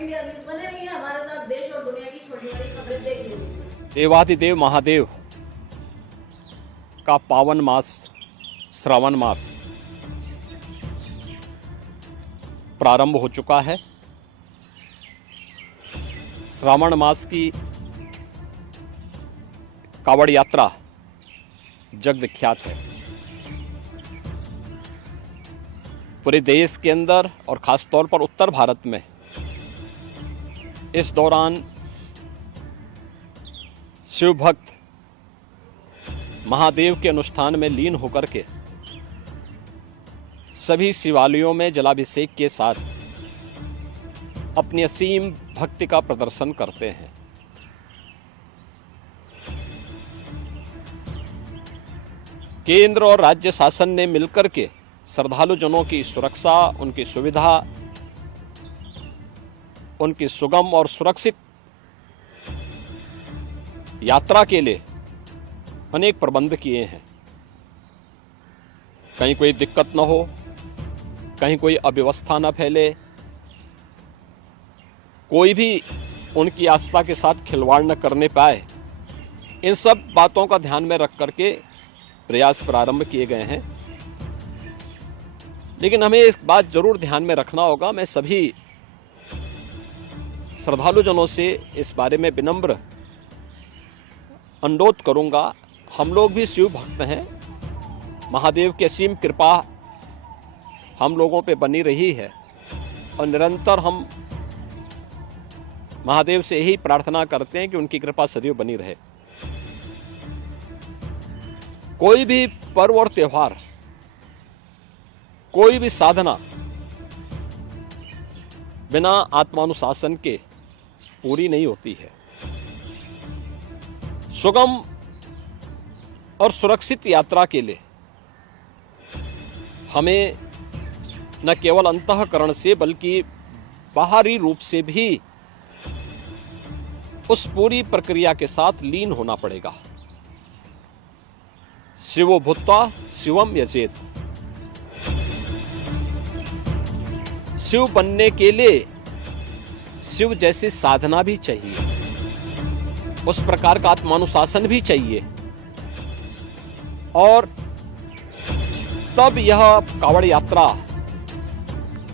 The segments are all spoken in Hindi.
इंडिया न्यूज़ बने रहिए हमारे साथ, देश और दुनिया की छोटी-बड़ी खबरें देखते रहिए। देवाधिदेव महादेव का पावन मास श्रावण मास प्रारंभ हो चुका है। श्रावण मास की कावड़ यात्रा जग विख्यात है। पूरे देश के अंदर और खास तौर पर उत्तर भारत में इस दौरान शिव भक्त महादेव के अनुष्ठान में लीन होकर के सभी शिवालयों में जलाभिषेक के साथ अपनी असीम भक्ति का प्रदर्शन करते हैं। केंद्र और राज्य शासन ने मिलकर के श्रद्धालु जनों की सुरक्षा, उनकी सुविधा, उनकी सुगम और सुरक्षित यात्रा के लिए अनेक प्रबंध किए हैं। कहीं कोई दिक्कत न हो, कहीं कोई अव्यवस्था न फैले, कोई भी उनकी आस्था के साथ खिलवाड़ न करने पाए, इन सब बातों का ध्यान में रख करके प्रयास प्रारंभ किए गए हैं। लेकिन हमें इस बात जरूर ध्यान में रखना होगा, मैं सभी श्रद्धालु जनों से इस बारे में विनम्र अनुरोध करूंगा। हम लोग भी शिव भक्त हैं, महादेव की असीम कृपा हम लोगों पे बनी रही है और निरंतर हम महादेव से यही प्रार्थना करते हैं कि उनकी कृपा सदैव बनी रहे। कोई भी पर्व और त्योहार, कोई भी साधना बिना आत्मानुशासन के पूरी नहीं होती है। सुगम और सुरक्षित यात्रा के लिए हमें न केवल अंतःकरण से बल्कि बाहरी रूप से भी उस पूरी प्रक्रिया के साथ लीन होना पड़ेगा। शिवो भूत्वा शिवम यजेत। शिव बनने के लिए शिव जैसी साधना भी चाहिए, उस प्रकार का आत्मानुशासन भी चाहिए, और तब यह कावड़ यात्रा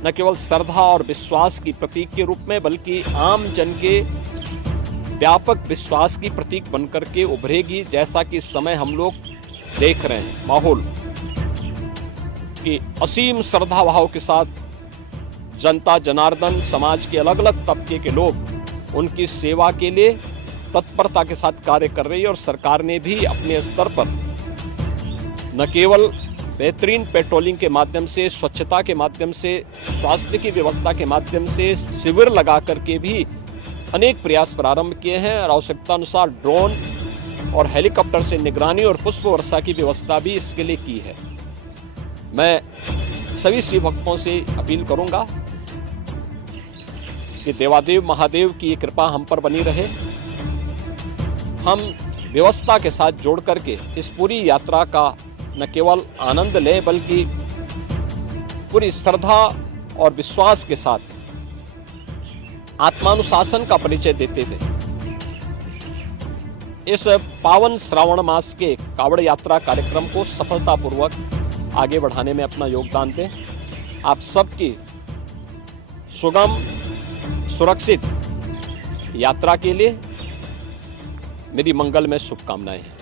न केवल श्रद्धा और विश्वास की प्रतीक के रूप में बल्कि आम जन के व्यापक विश्वास की प्रतीक बनकर के उभरेगी। जैसा कि इस समय हम लोग देख रहे हैं माहौल कि असीम श्रद्धा भाव के साथ जनता जनार्दन समाज के अलग अलग तबके के लोग उनकी सेवा के लिए तत्परता के साथ कार्य कर रही है। और सरकार ने भी अपने स्तर पर न केवल बेहतरीन पेट्रोलिंग के माध्यम से, स्वच्छता के माध्यम से, स्वास्थ्य की व्यवस्था के माध्यम से शिविर लगा करके भी अनेक प्रयास प्रारंभ किए हैं और आवश्यकता अनुसार ड्रोन और हेलीकॉप्टर से निगरानी और पुष्प वर्षा की व्यवस्था भी इसके लिए की है। मैं सभी शिव भक्तों से अपील करूंगा कि देवादेव महादेव की ये कृपा हम पर बनी रहे। हम व्यवस्था के साथ जोड़ करके इस पूरी यात्रा का न केवल आनंद लें बल्कि पूरी श्रद्धा और विश्वास के साथ आत्मानुशासन का परिचय देते थे। इस पावन श्रावण मास के कावड़ यात्रा कार्यक्रम को सफलतापूर्वक आगे बढ़ाने में अपना योगदान दें। आप सबकी सुगम सुरक्षित यात्रा के लिए मेरी मंगलमय शुभकामनाएं हैं।